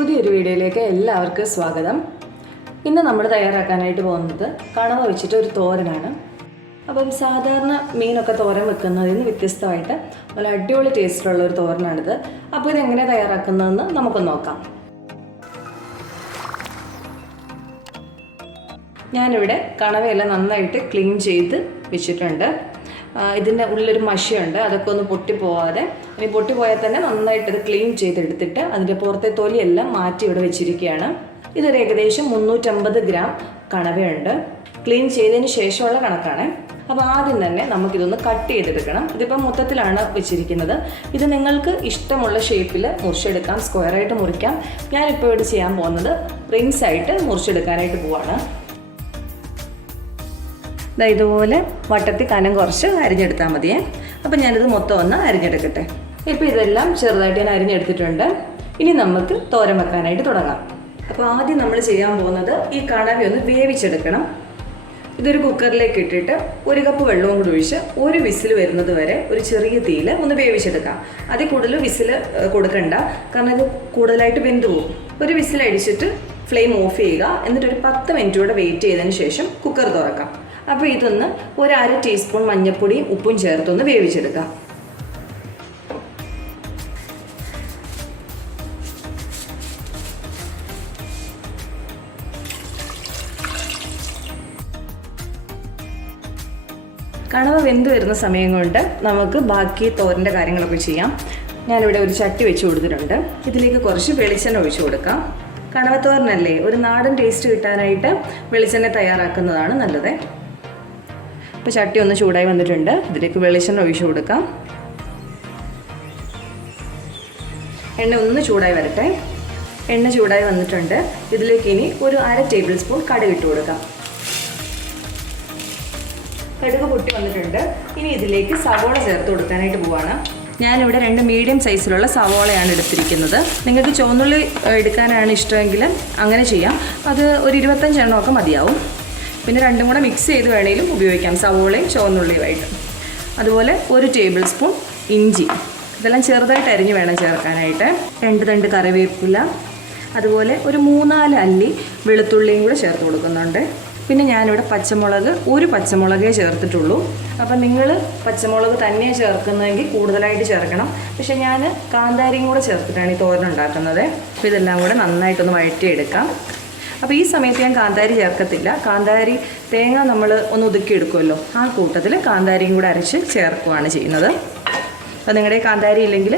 പുതിയൊരു വീഡിയോയിലേക്ക് എല്ലാവർക്കും സ്വാഗതം. ഇന്ന് നമ്മൾ തയ്യാറാക്കാനായിട്ട് പോകുന്നത് കണവ വെച്ചിട്ട് ഒരു തോരനാണ്. അപ്പം സാധാരണ മീനൊക്കെ തോരൻ വെക്കുന്നതിൽ നിന്ന് വ്യത്യസ്തമായിട്ട് നല്ല അടിപൊളി ടേസ്റ്റിലുള്ള ഒരു തോരനാണിത്. അപ്പോൾ ഇതെങ്ങനെ തയ്യാറാക്കുന്നതെന്ന് നമുക്ക് നോക്കാം. ഞാനിവിടെ കണവയെല്ലാം നന്നായിട്ട് ക്ലീൻ ചെയ്ത് വെച്ചിട്ടുണ്ട്. ഇതിൻ്റെ ഉള്ളിലൊരു മഷിയുണ്ട്, അതൊക്കെ ഒന്ന് പൊട്ടിപ്പോവാതെ, ഇനി പൊട്ടിപ്പോയാൽ തന്നെ നന്നായിട്ട് ഇത് ക്ലീൻ ചെയ്തെടുത്തിട്ട് അതിൻ്റെ പുറത്തെ തൊലിയെല്ലാം മാറ്റി ഇവിടെ വെച്ചിരിക്കുകയാണ്. ഇതൊരു ഏകദേശം 350 ഗ്രാം കണവയുണ്ട്. ക്ലീൻ ചെയ്തതിന് ശേഷമുള്ള കണക്കാണ്. അപ്പോൾ ആദ്യം തന്നെ നമുക്കിതൊന്ന് കട്ട് ചെയ്തെടുക്കണം. ഇതിപ്പോൾ മൊത്തത്തിലാണ് വെച്ചിരിക്കുന്നത്. ഇത് നിങ്ങൾക്ക് ഇഷ്ടമുള്ള ഷേപ്പിൽ മുറിച്ചെടുക്കാം, സ്ക്വയറായിട്ട് മുറിക്കാം. ഞാനിപ്പോൾ ഇവിടെ ചെയ്യാൻ പോകുന്നത് റിങ്സ് ആയിട്ട് മുറിച്ചെടുക്കാനായിട്ട് പോവാണ്. ഇതുപോലെ വട്ടത്തിൽ കനം കുറച്ച് അരിഞ്ഞെടുത്താൽ മതിയേ. അപ്പം ഞാനിത് മൊത്തം ഒന്ന് അരിഞ്ഞെടുക്കട്ടെ. ഇപ്പോൾ ഇതെല്ലാം ചെറുതായിട്ട് ഞാൻ അരിഞ്ഞെടുത്തിട്ടുണ്ട്. ഇനി നമുക്ക് തോരൻ വെക്കാനായിട്ട് തുടങ്ങാം. അപ്പോൾ ആദ്യം നമ്മൾ ചെയ്യാൻ പോകുന്നത് ഈ കണവ ഒന്ന് വേവിച്ചെടുക്കണം. ഇതൊരു കുക്കറിലേക്ക് ഇട്ടിട്ട് 1 കപ്പ് വെള്ളവും കൂടി ഒഴിച്ച് ഒരു വിസിൽ വരുന്നത് വരെ ഒരു ചെറിയ തീയിൽ ഒന്ന് വേവിച്ചെടുക്കാം. അതിൽ കൂടുതൽ വിസിൽ കൊടുക്കണ്ട, കാരണം ഇത് കൂടുതലായിട്ട് വെന്ത് പോകും. ഒരു വിസിൽ അടിച്ചിട്ട് ഫ്ലെയിം ഓഫ് ചെയ്യുക. എന്നിട്ടൊരു 10 മിനിറ്റ് കൂടെ വെയിറ്റ് ചെയ്തതിന് ശേഷം കുക്കർ തുറക്കാം. അപ്പോൾ ഇതൊന്ന് 1/2 ടീസ്പൂൺ മഞ്ഞൾപ്പൊടിയും ഉപ്പും ചേർത്തൊന്ന് വേവിച്ചെടുക്കാം. കണവ വെന്ത് വരുന്ന സമയം കൊണ്ട് നമുക്ക് ബാക്കി തോരൻ്റെ കാര്യങ്ങളൊക്കെ ചെയ്യാം. ഞാനിവിടെ ഒരു ചട്ടി വെച്ച് കൊടുത്തിട്ടുണ്ട്. ഇതിലേക്ക് കുറച്ച് വെളിച്ചെണ്ണ ഒഴിച്ചു കൊടുക്കാം. കണവത്തോരനല്ലേ, ഒരു നാടൻ ടേസ്റ്റ് കിട്ടാനായിട്ട് വെളിച്ചെണ്ണ തയ്യാറാക്കുന്നതാണ് നല്ലത്. ഇപ്പോൾ ചട്ടി ഒന്ന് ചൂടായി വന്നിട്ടുണ്ട്. ഇതിലേക്ക് വെളിച്ചെണ്ണ ഒഴിച്ചു കൊടുക്കാം. എണ്ണ ഒന്ന് ചൂടായി വരട്ടെ. എണ്ണ ചൂടായി വന്നിട്ടുണ്ട്. ഇതിലേക്ക് ഇനി ഒരു 1/2 ടേബിൾ സ്പൂൺ കടുക് ഇട്ട് കൊടുക്കാം. കടുക് പൊട്ടി വന്നിട്ടുണ്ട്. ഇനി ഇതിലേക്ക് സവോള ചേർത്ത് കൊടുക്കാനായിട്ട് പോവാണ്. ഞാനിവിടെ 2 മീഡിയം സൈസിലുള്ള സവോളയാണ് എടുത്തിരിക്കുന്നത്. നിങ്ങൾക്ക് ചുവന്നുള്ളി എടുക്കാനാണ് ഇഷ്ടമെങ്കിൽ അങ്ങനെ ചെയ്യാം. അത് ഒരു 25 എണ്ണമൊക്കെ മതിയാവും. പിന്നെ രണ്ടും കൂടെ മിക്സ് ചെയ്ത് വേണമെങ്കിലും ഉപയോഗിക്കാം, സവോളയും ചുവന്നുള്ളിയുമായിട്ട്. അതുപോലെ 1 ടേബിൾ സ്പൂൺ ഇഞ്ചി, ഇതെല്ലാം ചെറുതായിട്ട് അരിഞ്ഞ് വേണം ചേർക്കാനായിട്ട്. 2 തണ്ട് കറിവേപ്പില, അതുപോലെ ഒരു 3-4 അല്ലി വെളുത്തുള്ളിയും കൂടെ ചേർത്ത് കൊടുക്കുന്നുണ്ട്. പിന്നെ ഞാനിവിടെ പച്ചമുളക് 1 പച്ചമുളകേ ചേർത്തിട്ടുള്ളൂ. അപ്പം നിങ്ങൾ പച്ചമുളക് തന്നെ ചേർക്കുന്നതെങ്കിൽ കൂടുതലായിട്ട് ചേർക്കണം. പക്ഷേ ഞാൻ കാന്താരിയും കൂടെ ചേർത്തിട്ടാണ് ഈ തോരൻ ഉണ്ടാക്കുന്നത്. അപ്പോൾ ഇതെല്ലാം കൂടെ നന്നായിട്ടൊന്ന് വഴറ്റിയെടുക്കാം. അപ്പോൾ ഈ സമയത്ത് ഞാൻ കാന്താരി ചേർക്കത്തില്ല. കാന്താരി തേങ്ങ നമ്മൾ ഒന്ന് ഒതുക്കിയെടുക്കുമല്ലോ, ആ കൂട്ടത്തിൽ കാന്താരിയും കൂടെ അരച്ച് ചേർക്കുകയാണ് ചെയ്യുന്നത്. അപ്പോൾ നിങ്ങളുടെ കാന്താരി ഇല്ലെങ്കിൽ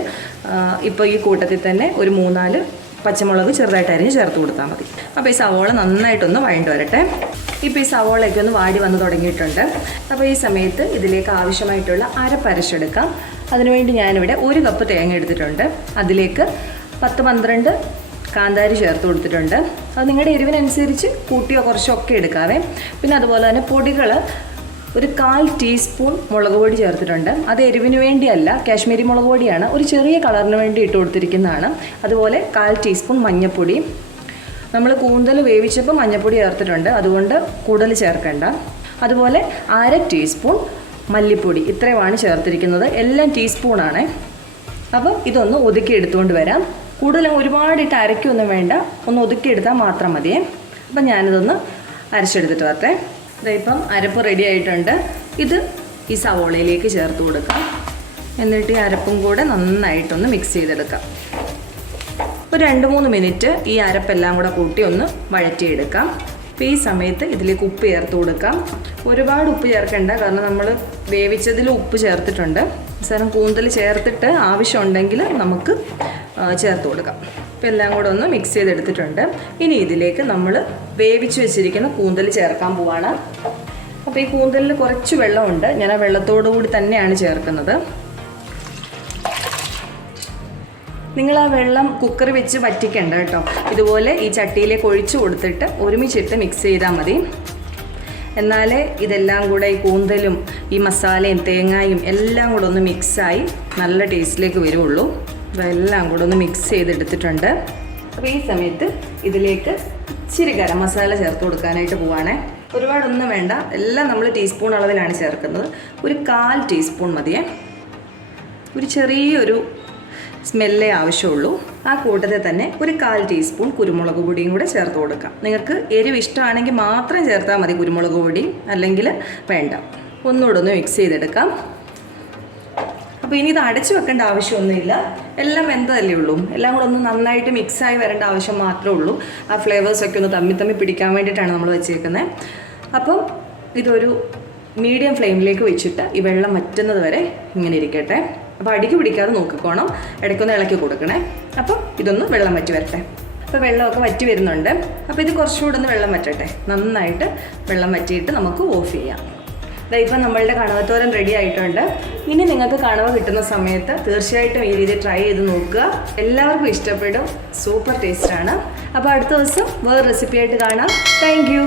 ഇപ്പോൾ ഈ കൂട്ടത്തിൽ തന്നെ ഒരു 3-4 പച്ചമുളക് ചെറുതായിട്ട് അരിഞ്ഞ് ചേർത്ത് കൊടുത്താൽ മതി. അപ്പോൾ ഈ സവോള നന്നായിട്ടൊന്ന് വഴണ്ട് വരട്ടെ. ഇപ്പോൾ ഈ സവോളയൊക്കെ ഒന്ന് വാടി വന്ന് തുടങ്ങിയിട്ടുണ്ട്. അപ്പോൾ ഈ സമയത്ത് ഇതിലേക്ക് ആവശ്യമായിട്ടുള്ള അരപ്പരച്ചെടുക്കാം. അതിനുവേണ്ടി ഞാനിവിടെ 1 കപ്പ് തേങ്ങ എടുത്തിട്ടുണ്ട്. അതിലേക്ക് 10-12 കാന്താരി ചേർത്ത് കൊടുത്തിട്ടുണ്ട്. അത് നിങ്ങളുടെ എരിവിനനുസരിച്ച് കൂട്ടിയോ കുറച്ചോ ഒക്കെ എടുക്കാവേ. പിന്നെ അതുപോലെ തന്നെ പൊടികൾ ഒരു 1/4 ടീസ്പൂൺ മുളക് പൊടി ചേർത്തിട്ടുണ്ട്. അത് എരിവിന് വേണ്ടിയല്ല, കാശ്മീരി മുളക് പൊടിയാണ്, ഒരു ചെറിയ കളറിന് വേണ്ടി ഇട്ട് കൊടുത്തിരിക്കുന്നതാണ്. അതുപോലെ 1/4 ടീസ്പൂൺ മഞ്ഞൾപ്പൊടി. നമ്മൾ കൂന്തൽ വേവിച്ചപ്പോൾ മഞ്ഞൾപ്പൊടി ചേർത്തിട്ടുണ്ട്, അതുകൊണ്ട് കൂടുതൽ ചേർക്കണ്ട. അതുപോലെ 1/2 ടീസ്പൂൺ മല്ലിപ്പൊടി, ഇത്രയുമാണ് ചേർത്തിരിക്കുന്നത്. എല്ലാം ടീസ്പൂണാണ്. അപ്പോൾ ഇതൊന്ന് ഒതുക്കി എടുത്തുകൊണ്ട് വരാം. കൂടുതലും ഒരുപാടിട്ട് അരയ്ക്കൊന്നും വേണ്ട, ഒന്ന് ഒതുക്കിയെടുത്താൽ മാത്രം മതിയേ. അപ്പം ഞാനിതൊന്ന് അരച്ചെടുത്തിട്ട് വരട്ടെ. ഇപ്പം അരപ്പ് റെഡി ആയിട്ടുണ്ട്. ഇത് ഈ സവോളയിലേക്ക് ചേർത്ത് കൊടുക്കാം. എന്നിട്ട് ഈ അരപ്പും കൂടെ നന്നായിട്ടൊന്ന് മിക്സ് ചെയ്തെടുക്കാം. ഒരു 2-3 മിനിറ്റ് ഈ അരപ്പെല്ലാം കൂടെ കൂട്ടി ഒന്ന് വഴറ്റിയെടുക്കാം. അപ്പോൾ ഈ സമയത്ത് ഇതിലേക്ക് ഉപ്പ് ചേർത്ത് കൊടുക്കാം. ഒരുപാട് ഉപ്പ് ചേർക്കേണ്ട, കാരണം നമ്മൾ വേവിച്ചതിൽ ഉപ്പ് ചേർത്തിട്ടുണ്ട്. അവസാനം കൂന്തൽ ചേർത്തിട്ട് ആവശ്യമുണ്ടെങ്കിൽ നമുക്ക് ചേർത്ത് കൊടുക്കാം. അപ്പോൾ എല്ലാം കൂടെ ഒന്ന് മിക്സ് ചെയ്തെടുത്തിട്ടുണ്ട്. ഇനി ഇതിലേക്ക് നമ്മൾ വേവിച്ച് വെച്ചിരിക്കുന്ന കൂന്തൽ ചേർക്കാൻ പോവാണ്. അപ്പോൾ ഈ കൂന്തലിൽ കുറച്ച് വെള്ളമുണ്ട്, ഞാൻ ആ വെള്ളത്തോടു കൂടി തന്നെയാണ് ചേർക്കുന്നത്. നിങ്ങൾ ആ വെള്ളം കുക്കറി വെച്ച് വറ്റിക്കണ്ട കേട്ടോ. ഇതുപോലെ ഈ ചട്ടിയിലേക്ക് ഒഴിച്ചു കൊടുത്തിട്ട് ഒരുമിച്ചിട്ട് മിക്സ് ചെയ്താൽ മതി. എന്നാലേ ഇതെല്ലാം കൂടെ ഈ കൂന്തലും ഈ മസാലയും തേങ്ങയും എല്ലാം കൂടെ ഒന്ന് മിക്സായി നല്ല ടേസ്റ്റിലേക്ക് വരുള്ളൂ. ഇതെല്ലാം കൂടെ ഒന്ന് മിക്സ് ചെയ്തെടുത്തിട്ടുണ്ട്. അപ്പോൾ ഈ സമയത്ത് ഇതിലേക്ക് ഇച്ചിരി ഗരം മസാല ചേർത്ത് കൊടുക്കാനായിട്ട് പോവാണേ. ഒരുപാടൊന്നും വേണ്ട, എല്ലാം നമ്മൾ ടീസ്പൂൺ അളവിലാണ് ചേർക്കുന്നത്. ഒരു 1/4 ടീസ്പൂൺ മതിയേ. ഒരു ചെറിയൊരു സ്മെല്ലേ ആവശ്യമുള്ളൂ. ആ കൂട്ടത്തിൽ തന്നെ ഒരു 1/4 ടീസ്പൂൺ കുരുമുളക് പൊടിയും കൂടെ ചേർത്ത് കൊടുക്കാം. നിങ്ങൾക്ക് എരിവ് ഇഷ്ടമാണെങ്കിൽ മാത്രം ചേർത്താൽ മതി കുരുമുളക് പൊടി, അല്ലെങ്കിൽ വേണ്ട. ഒന്നുകൂടെ ഒന്ന് മിക്സ് ചെയ്തെടുക്കാം. അപ്പോൾ ഇനി ഇത് അടച്ചു വെക്കേണ്ട ആവശ്യമൊന്നുമില്ല. എല്ലാം വെന്തതല്ലേ ഉള്ളൂ. എല്ലാം കൂടെ ഒന്ന് നന്നായിട്ട് മിക്സായി വരേണ്ട ആവശ്യം മാത്രമേ ഉള്ളൂ. ആ ഫ്ലേവേഴ്സൊക്കെ ഒന്ന് തമ്മി പിടിക്കാൻ വേണ്ടിയിട്ടാണ് നമ്മൾ വെച്ചേക്കുന്നത്. അപ്പം ഇതൊരു മീഡിയം ഫ്ലെയിമിലേക്ക് വെച്ചിട്ട് ഈ വെള്ളം വറ്റുന്നത് വരെ ഇങ്ങനെ ഇരിക്കട്ടെ. അപ്പോൾ അടിക്ക് പിടിക്കാതെ നോക്കിക്കോണം, ഇടയ്ക്കൊന്ന് ഇളക്കി കൊടുക്കണേ. അപ്പം ഇതൊന്ന് വെള്ളം വറ്റി വരട്ടെ. അപ്പോൾ വെള്ളമൊക്കെ വറ്റി വരുന്നുണ്ട്. അപ്പോൾ ഇത് കുറച്ചുകൂടെ ഒന്ന് വെള്ളം വറ്റട്ടെ. നന്നായിട്ട് വെള്ളം വറ്റിയിട്ട് നമുക്ക് ഓഫ് ചെയ്യാം. ഇപ്പം നമ്മളുടെ കണവത്തോരൻ റെഡി ആയിട്ടുണ്ട്. ഇനി നിങ്ങൾക്ക് കണവ കിട്ടുന്ന സമയത്ത് തീർച്ചയായിട്ടും ഈ രീതി ട്രൈ ചെയ്ത് നോക്കുക. എല്ലാവർക്കും ഇഷ്ടപ്പെടും. സൂപ്പർ ടേസ്റ്റാണ്. അപ്പോൾ അടുത്ത ദിവസം വേറെ റെസിപ്പി ആയിട്ട് കാണാം. Thank you.